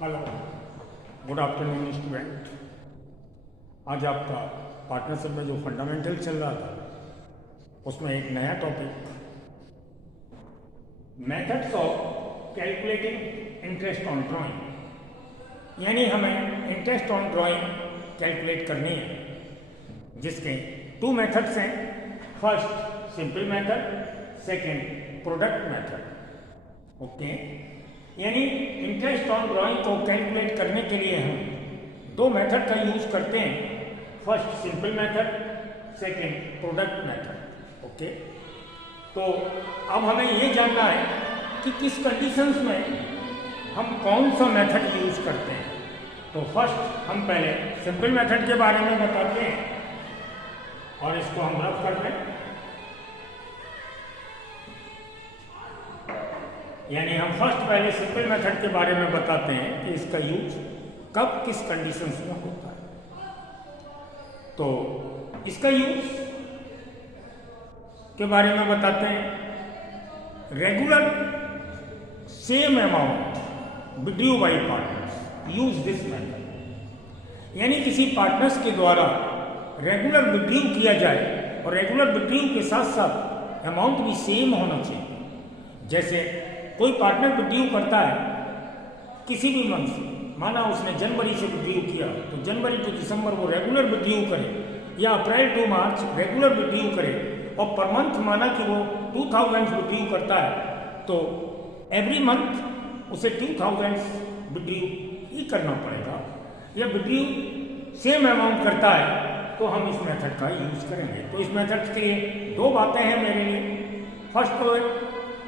Hello, good afternoon student. आज आपका partnership में जो फंडामेंटल चल रहा था उसमें एक नया topic methods of calculating interest on drawing, यानी हमें इंटरेस्ट ऑन ड्राइंग कैलकुलेट करनी है, जिसके टू मेथड्स हैं। First simple method, second product method. Okay, यानी इंटरेस्ट ऑन ड्राइंग को कैलकुलेट करने के लिए हम दो मेथड का यूज करते हैं। First simple method, second product method. Okay, तो अब हमें ये जानना है कि किस कंडीशंस में हम कौन सा मेथड यूज करते हैं। तो फर्स्ट हम पहले सिंपल मेथड के बारे में बताते हैं और इसको हम रफ कर दें। यानी हम फर्स्ट पहले सिंपल मेथड के बारे में बताते हैं कि इसका यूज कब किस कंडीशंस में होता है। तो इसका यूज के बारे में बताते हैं। Regular same amount withdrew by partners use this method, यानी किसी पार्टनर्स के द्वारा रेगुलर विड्रू किया जाए और रेगुलर विड्रू के साथ साथ अमाउंट भी सेम होना चाहिए। जैसे कोई पार्टनर विड्रू करता है किसी भी मंथ से, माना उसने जनवरी से विड्रू किया तो जनवरी टू दिसंबर वो रेगुलर विड्रू करे, या अप्रैल टू मार्च रेगुलर विड्रू करे, और पर मंथ माना कि वो 2000 विड्रू करता है तो एवरी मंथ उसे 2000 विड्रू ही करना पड़ेगा। या विड्रू सेम अमाउंट करता है तो हम इस मेथड का यूज करेंगे। तो इस मेथड के लिए दो बातें हैं मेरे लिए। फर्स्ट तो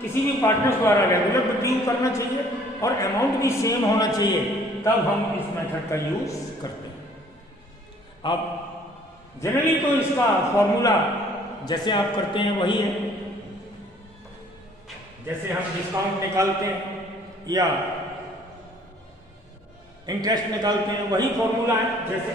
किसी भी पार्टनर्स द्वारा रेगुलर विड्रू करना चाहिए और अमाउंट भी सेम होना चाहिए, तब हम इस मेथड का यूज करते हैं। अब जनरली तो इसका फॉर्मूला जैसे आप करते हैं वही है। जैसे हम डिस्काउंट निकालते हैं या इंटरेस्ट निकालते हैं, वही फॉर्मूला है। जैसे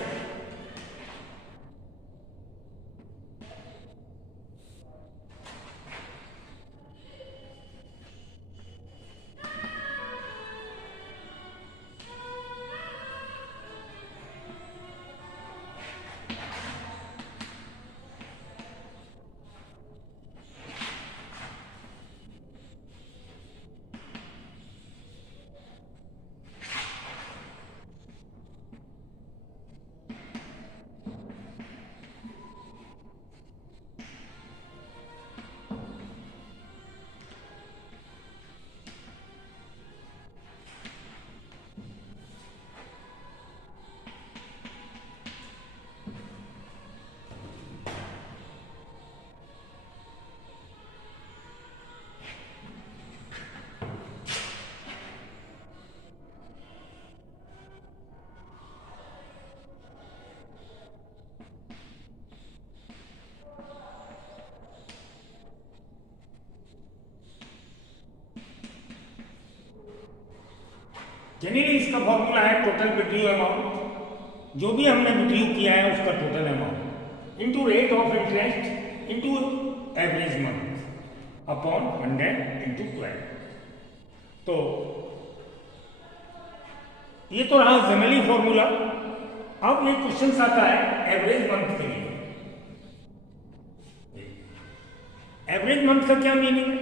जनरली इसका फॉर्मूला है टोटल विड्रू अमाउंट, जो भी हमने विड्रू किया है उसका total amount into rate of interest into average month upon 100 into 12। तो ये तो रहा जनरली फॉर्मूला। अब ये क्वेश्चन आता है एवरेज मंथ के लिए। एवरेज मंथ का क्या मीनिंग है?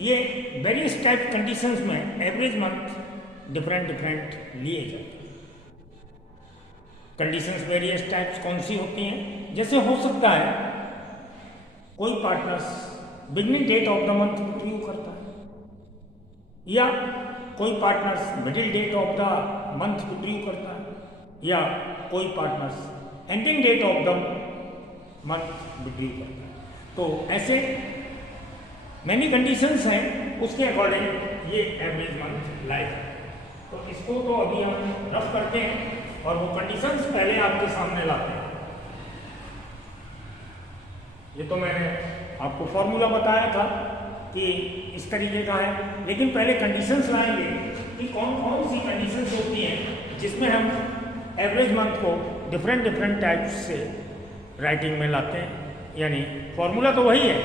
ये वेरियस टाइप कंडीशंस में एवरेज मंथ डिफरेंट लिए जाते हैं। कंडीशंस वेरियस टाइप्स कौन सी होती हैं? जैसे हो सकता है कोई partners beginning date of the month withdraw करता है, या कोई partners middle date of the month withdraw करता है, या कोई partners ending date of the month withdraw करता है। तो ऐसे मैनी कंडीशंस हैं, उसके अकॉर्डिंग ये एवरेज मंथ लाइक है। तो इसको तो अभी हम रफ करते हैं और वो कंडीशंस पहले आपके सामने लाते हैं। ये तो मैंने आपको फॉर्मूला बताया था कि इस तरीके का है, लेकिन पहले कंडीशंस लाएंगे कि कौन कौन सी कंडीशंस होती हैं जिसमें हम एवरेज मंथ को डिफरेंट टाइप्स से राइटिंग में लाते हैं। यानी फॉर्मूला तो वही है,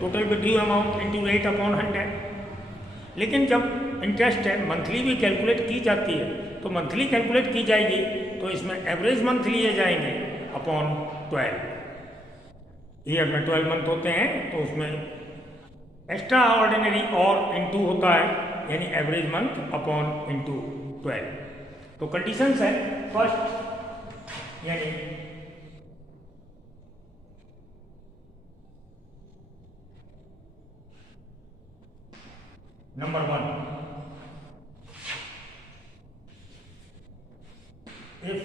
total withdrew amount into rate upon 100। लेकिन जब इंटरेस्ट है मंथली भी कैलकुलेट की जाती है तो मंथली कैलकुलेट की जाएगी तो इसमें एवरेज मंथ लिए जाएंगे अपॉन 12। ईयर में 12 मंथ होते हैं तो उसमें एक्स्ट्रा ऑर्डिनरी और इनटू होता है, यानी एवरेज मंथ अपॉन इनटू 12। तो कंडीशंस है फर्स्ट, यानी नंबर 1, इफ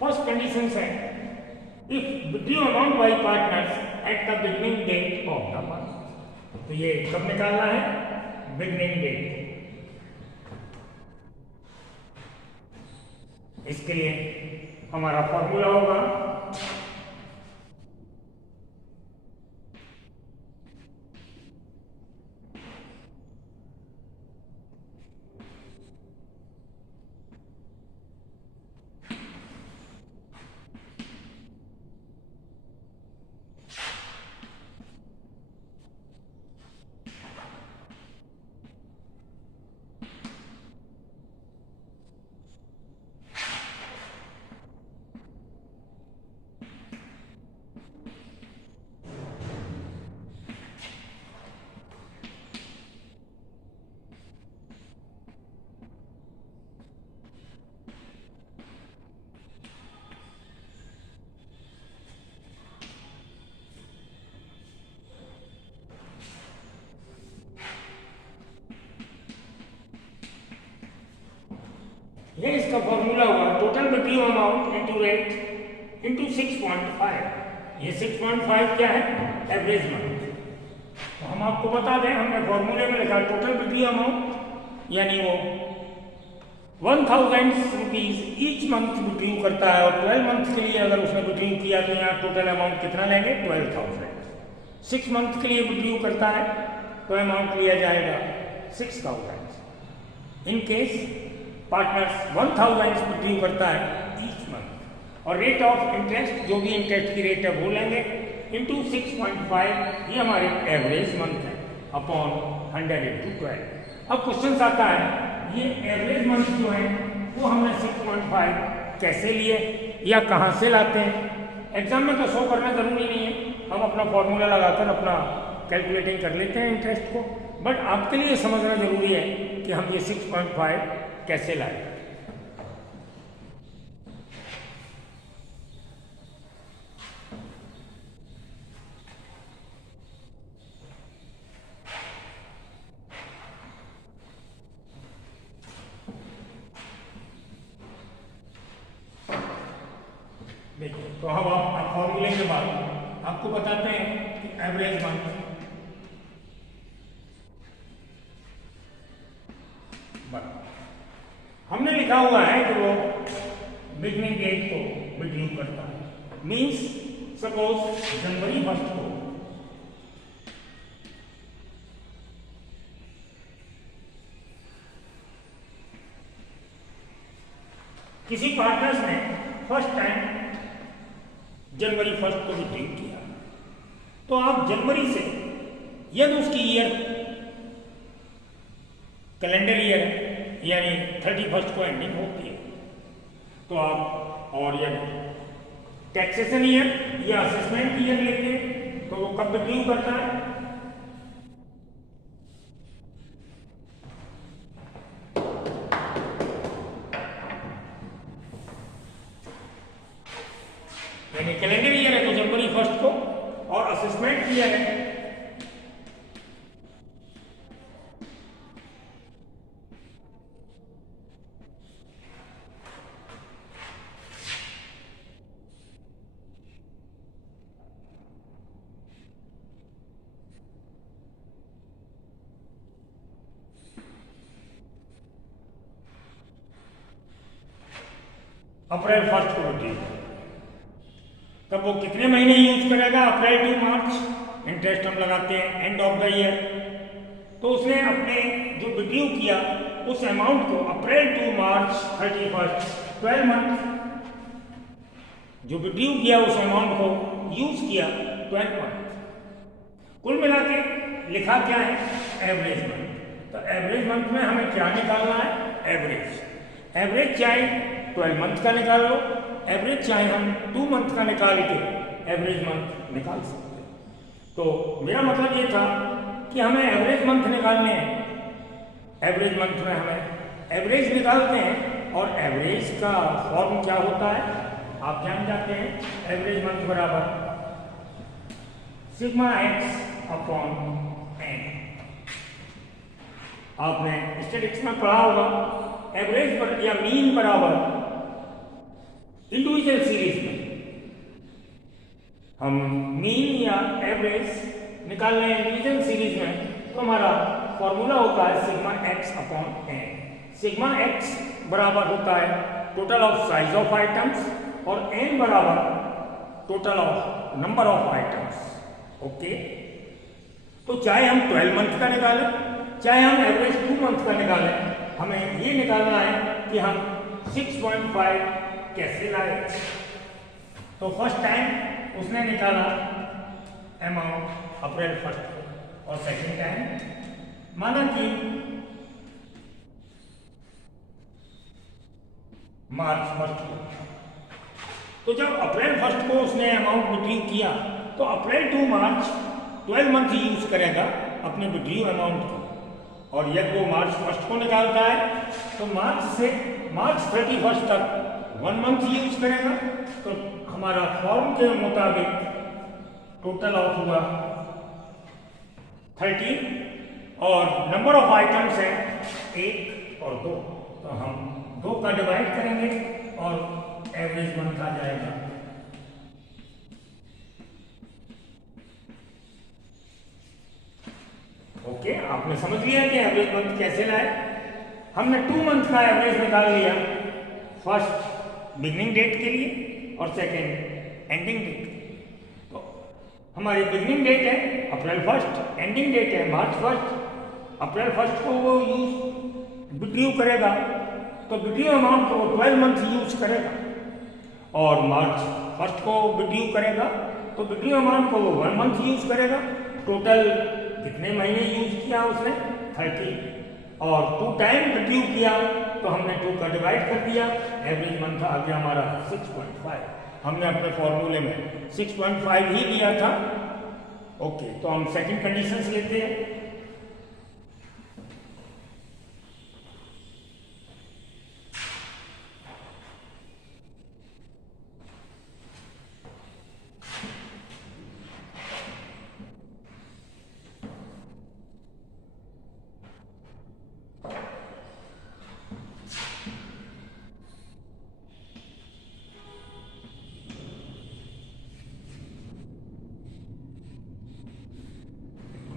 फर्स्ट कंडीशन है if due amount by partners at the beginning date of the month. तो ये कब निकालना है? Beginning date. इसके लिए हमारा फॉर्मूला होगा ये इसका फॉर्मूला हुआ total due amount into rate into 6.5। ये 6.5 क्या है? Average month. तो हम आपको बता दें, हमने फॉर्मूले में लिखा टोटल ड्यू अमाउंट, यानी वो 1000 रुपीज ईच मंथ ड्यू करता है, और 12 मंथ के लिए अगर उसने ड्यू किया तो यहाँ टोटल अमाउंट कितना लेंगे? 12,000। 6 मंथ के लिए ड्यू करता है तो अमाउंट लिया जाएगा 6,000। इन केस पार्टनर्स 1000 ड्यू करता है ईच मंथ, और रेट ऑफ इंटरेस्ट जो भी इंटरेस्ट की रेट है वो लेंगे इंटू 6.5, ये हमारे एवरेज मंथ है, अपॉन 100 इंटू 12। अब क्वेश्चन आता है ये एवरेज मंथ जो है वो हमने 6.5 कैसे लिए या कहाँ से लाते हैं? एग्जाम में तो शो करना जरूरी नहीं है, हम अपना फॉर्मूला लगाकर अपना कैलकुलेटिंग कर लेते हैं इंटरेस्ट को, बट आपके लिए समझना जरूरी है कि हम ये 6.5 कैसे लाए। देखिए, तो हम आप फॉर्मूले के बाद आपको बताते हैं कि एवरेज मंथ हमने लिखा हुआ है कि वो बिगनिंग डेट को बिगनिंग करता है। मीन्स सपोज जनवरी 1 को किसी पार्टनर्स ने फर्स्ट टाइम जनवरी 1 को बिगनिंग किया, तो आप जनवरी से, यदि उसकी ईयर कैलेंडर ईयर है यानी 31 को एंडिंग होती है, तो आप, और यदि टैक्सेशन ईयर या असेसमेंट ईयर लेते हैं तो वो कब ड्यू करता है? यानी कैलेंडर ईयर है तो जनवरी 31 को और असेसमेंट किया है। अप्रैल 1 को ड्यू, तब वो कितने महीने यूज करेगा? अप्रैल टू मार्च। इंटरेस्ट हम लगाते हैं एंड ऑफ द ईयर, तो उसने अपने जो ड्यू किया उस अमाउंट को अप्रैल टू मार्च 31 12 मंथ, जो ड्यू किया उस अमाउंट को यूज किया 12 मंथ। कुल मिला के लिखा क्या है? Average month. तो एवरेज मंथ में हमें क्या निकालना है? एवरेज। एवरेज चाहे 12 मंथ का निकाल लो, एवरेज चाहे हम 2 मंथ का निकाल के एवरेज मंथ निकाल सकते हैं। तो मेरा मतलब ये था कि हमें एवरेज मंथ निकालने हैं। एवरेज मंथ में हमें एवरेज निकालते हैं और एवरेज का फॉर्म क्या होता है आप जान जाते हैं। एवरेज मंथ बराबर सिग्मा एक्स अपॉन एन। आपने स्टैटिस्टिक्स में पढ़ा होगा, एवरेज पर या मीन बराबर इंडिविजुअल सीरीज में हम मीन या एवरेज निकाल रहे हैं इंडिविजुअल सीरीज में, तो हमारा फॉर्मूला होता है sigma x upon n. Sigma x बराबर होता है total of size of items और एन बराबर total of number of items. Okay, तो चाहे हम 12 मंथ का निकालें, चाहे हम एवरेज 2 मंथ का निकालें, हमें ये निकालना है कि हम 6.5 कैसे लाए। तो फर्स्ट टाइम उसने निकाला अमाउंट अप्रैल 1 को और सेकेंड टाइम माना कि मार्च 1 को। तो जब अप्रैल 1 को उसने अमाउंट विड्रू किया तो अप्रैल टू मार्च 12 मंथ यूज करेगा अपने विड्रू अमाउंट को, और यदि वो मार्च 1 को निकालता है तो मार्च से मार्च 31 तक 1 मंथ यूज करेगा। तो हमारा फॉर्म के मुताबिक टोटल ऑफ हुआ 30 और नंबर ऑफ आइटम्स है 1 और 2, तो हम 2 का डिवाइड करेंगे और एवरेज मंथ आ जाएगा। ओके, आपने समझ लिया कि एवरेज मंथ कैसे लाए। हमने 2 मंथ का एवरेज निकाल लिया, फर्स्ट बिगनिंग डेट के लिए और सेकेंड एंडिंग डेट। तो हमारी बिगनिंग डेट है अप्रैल 1, एंडिंग डेट है मार्च 1। अप्रैल 1 को वो यूज विड्रू करेगा तो विड्रू अमाउंट को 12 मंथ यूज करेगा, और मार्च 1 को विड्रू करेगा तो विड्रू अमाउंट को वो 1 मंथ यूज करेगा। टोटल कितने महीने यूज किया उसने? 30, और 2 टाइम विड्रू किया तो हमने 2 का डिवाइड कर दिया, एवरेज मंथ आ गया हमारा 6.5। हमने अपने फॉर्मूले में 6.5 ही लिया था। ओके, तो हम सेकंड कंडीशन लेते हैं।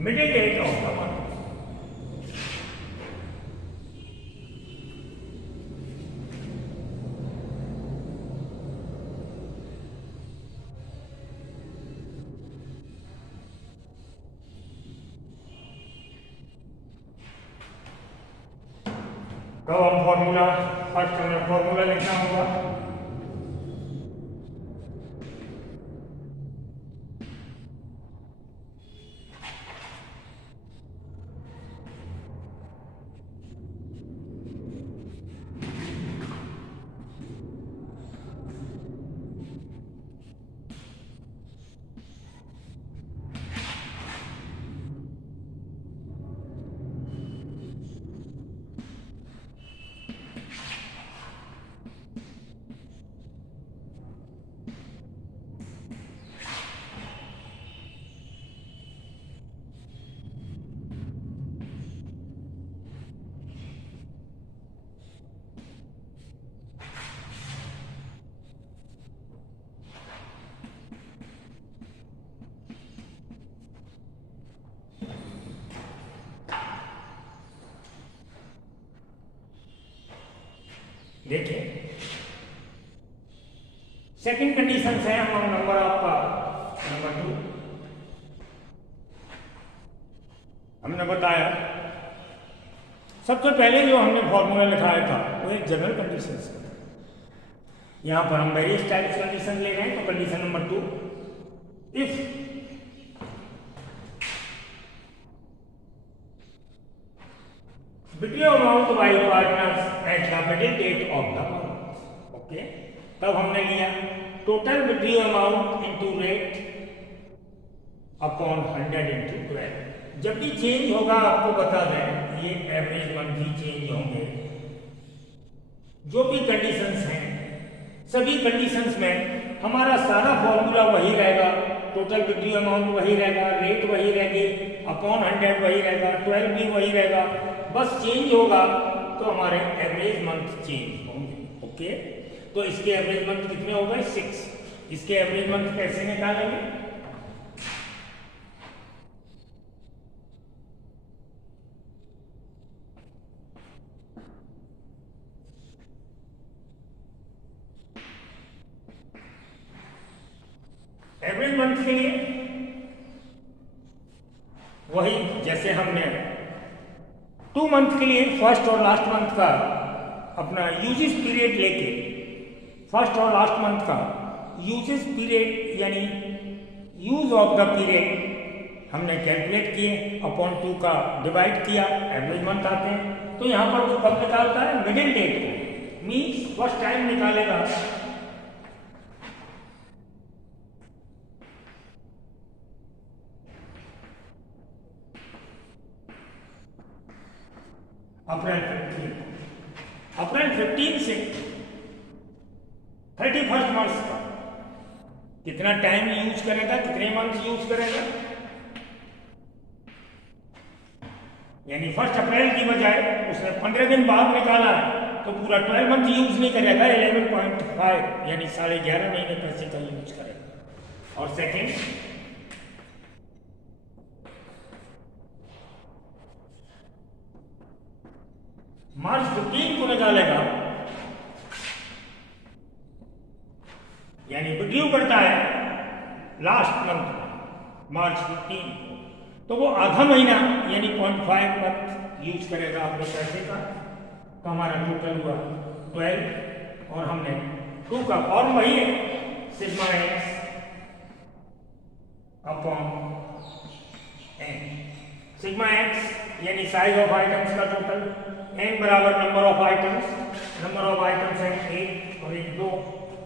Middle date of the month. तो हम फॉर्मूला फर्स्ट हमें फॉर्मूला लिखना होगा। सेकंड कंडीशन है हम नंबर आपका नंबर 2 हमने बताया। सबसे पहले जो हमने फॉर्मूला लिखाया था वो एक जनरल कंडीशन था। यहां पर हम वेरियस टाइप्स कंडीशन ले रहे हैं, तो condition number 2, if withdraw amount by partners at the middle date of the month. Okay, तब हमने लिया total withdraw amount into rate upon 100 into 12। जब भी चेंज होगा आपको बता दें, ये एवरेज मंथली चेंज होंगे। जो भी कंडीशंस हैं सभी कंडीशंस में हमारा सारा फॉर्मूला वही रहेगा, टोटल विड्रॉ अमाउंट वही रहेगा, रेट वही रहेगी, अपॉन 100 वही रहेगा, 12 भी वही रहेगा। बस चेंज होगा तो हमारे एवरेज मंथ चेंज होंगे। ओके, तो इसके एवरेज मंथ कितने हो गए? 6। इसके एवरेज मंथ कैसे निकालेंगे? एवरेज मंथ के लिए वही जैसे हमने 2 मंथ के लिए फर्स्ट और लास्ट मंथ का अपना यूजेस पीरियड लेके, फर्स्ट और लास्ट मंथ का यूजेस पीरियड यानी यूज ऑफ द पीरियड हमने कैलकुलेट किए, अपॉन 2 का डिवाइड किया, एवरेज मंथ आते हैं। तो यहां पर वो कब निकालता है? मिडिल डेट को, मीन्स फर्स्ट टाइम निकालेगा अप्रैल 15 से 31 मार्च का कितना टाइम यूज करेगा, कितने मंथ यूज करेगा। यानी 1 अप्रैल की बजाय उसने 15 दिन बाद निकाला है तो पूरा 12 मंथ यूज नहीं करेगा, 11.5 यानी 11.5 महीने पैसे का यूज करेगा। और सेकेंड, मार्च 15 को निकालेगा, यानी विड्रॉ करता है लास्ट मंथ मार्च 15 को, तो वो आधा महीना यानी 0.5 मंथ यूज करेगा अपने पैसे का। तो हमारा टोटल हुआ 12 और हमने 2 का फॉर्म वही है, sigma x upon n. Sigma x यानी साइज ऑफ आइटम्स का टोटल, एन बराबर number of items, number of items है 1 और 1 2,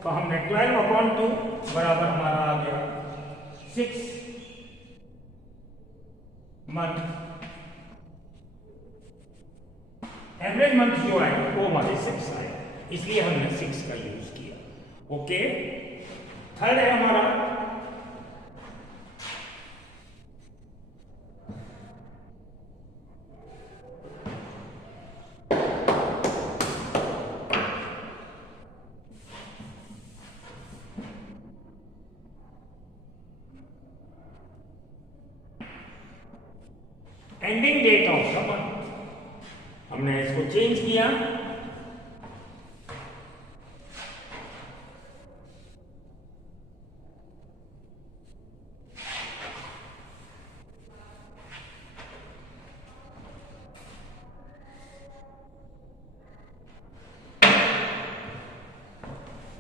तो हमने 12/2 बराबर हमारा आ गया 6 मंथ। एवरेज मंथ जो आए वो हमारे 6 आए, इसलिए हमने 6 का यूज किया। ओके, थर्ड है हमारा ending date of the month. हमने इसको चेंज किया,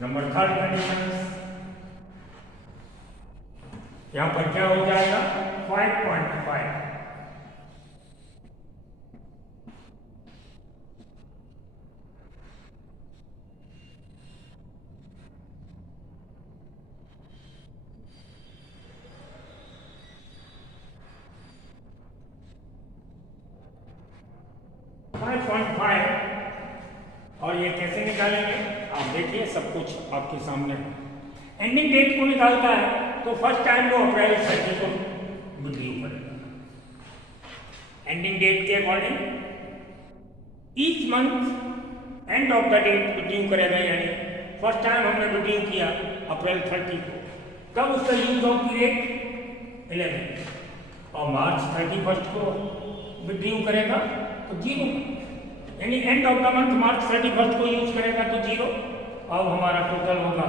नंबर थर्ड कंडीशन, यहां पर क्या हो जाएगा? 5.5 5.5। और ये कैसे निकालेंगे आप देखिए, सब कुछ आपके सामने है। एंडिंग डेट को निकालता है तो फर्स्ट टाइम वो अप्रैल 30 को विड्रॉ करेगा। एंडिंग डेट के according each month end of the date withdraw करेगा, यानी फर्स्ट टाइम हमने विड्रॉ किया अप्रैल 30 को, तब उसका यूज ऑफ पीरियड 11 और मार्च 31 को विड्रॉ करेगा तो 0, यानी एंड ऑफ द मंथ मार्च 31 को यूज करेगा तो 0। अब हमारा टोटल होगा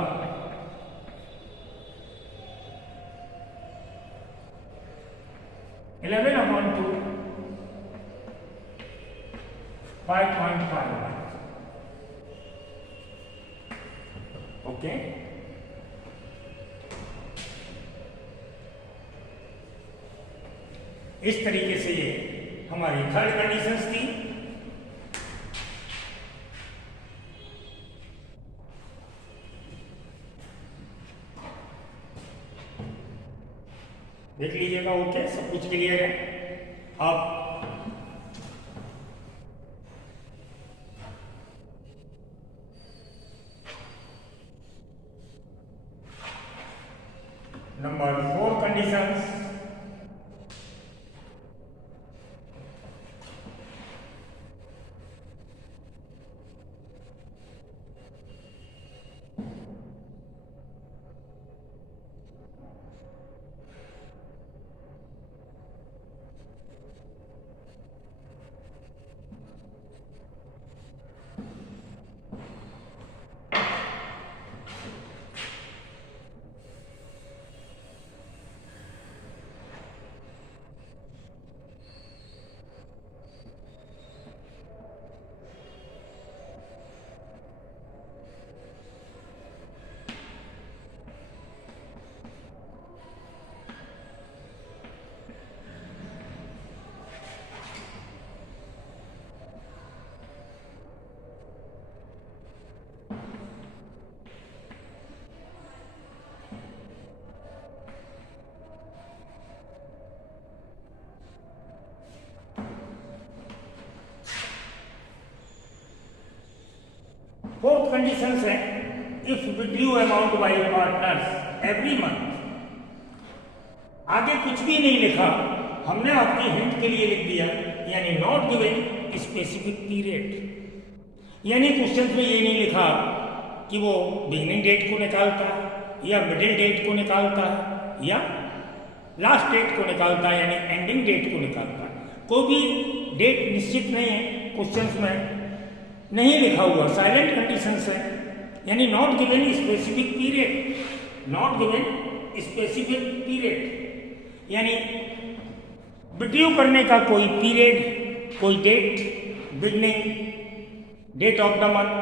11/2 5.5 ओके। इस तरीके से ये हमारी थर्ड कंडीशंस थी। देख लीजिएगा, ओके, सब कुछ क्लियर है। अब नंबर 4 कंडीशंस। फोर्थ कंडीशन है, if due amount by partners every month. आगे कुछ भी नहीं लिखा, हमने आपकी हिंट के लिए लिख दिया, यानी नॉट गिवन स्पेसिफिक पीरियड। यानी क्वेश्चन में ये नहीं लिखा कि वो बिगिनिंग डेट को निकालता है या मिडिल डेट को निकालता है या लास्ट डेट को निकालता है, यानी एंडिंग डेट को निकालता है। कोई भी डेट निश्चित नहीं है, क्वेश्चंस में नहीं लिखा हुआ, साइलेंट कंडीशंस है, यानी not given specific period, not given specific period, यानी विड्यू करने का कोई पीरियड, कोई date, beginning date of the month,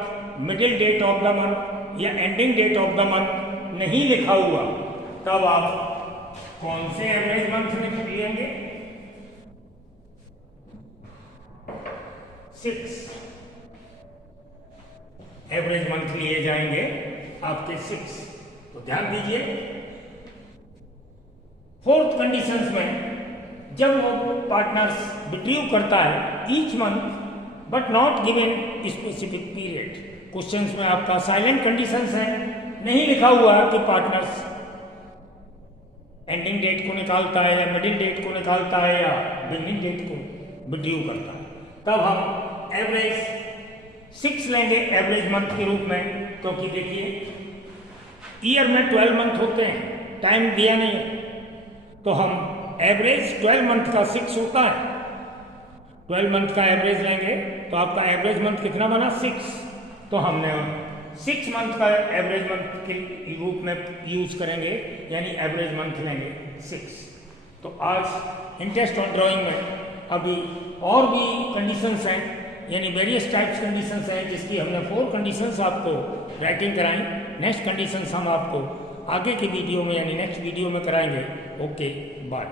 middle date of the month या ending date of the month नहीं लिखा हुआ, तब आप कौन से एवरेज मंथ लेंगे? 6 एवरेज मंथ लिए जाएंगे आपके 6। तो ध्यान दीजिए, फोर्थ कंडीशंस में जब वो पार्टनर्स विड्यू करता है each month but not given specific period, questions में आपका साइलेंट कंडीशंस है, नहीं लिखा हुआ है कि पार्टनर्स एंडिंग डेट को निकालता है या मिडिल डेट को निकालता है या बिगिनिंग डेट को विड्यू करता है, तब हम एवरेज 6 लेंगे एवरेज मंथ के रूप में। क्योंकि देखिए ईयर में 12 मंथ होते हैं, टाइम दिया नहीं है, तो हम एवरेज 12 मंथ का 6 होता है, 12 मंथ का एवरेज लेंगे तो आपका एवरेज मंथ कितना बना? 6। तो हमने 6 मंथ का एवरेज मंथ के रूप में यूज करेंगे, यानी एवरेज मंथ लेंगे 6। तो आज इंटरेस्ट ऑन ड्राइंग में अभी और भी कंडीशंस हैं, यानी वेरियस टाइप्स कंडीशंस हैं, जिसकी हमने 4 कंडीशंस आपको राइटिंग कराई। नेक्स्ट कंडीशंस हम आपको आगे के वीडियो में यानी नेक्स्ट वीडियो में कराएंगे। Okay, bye.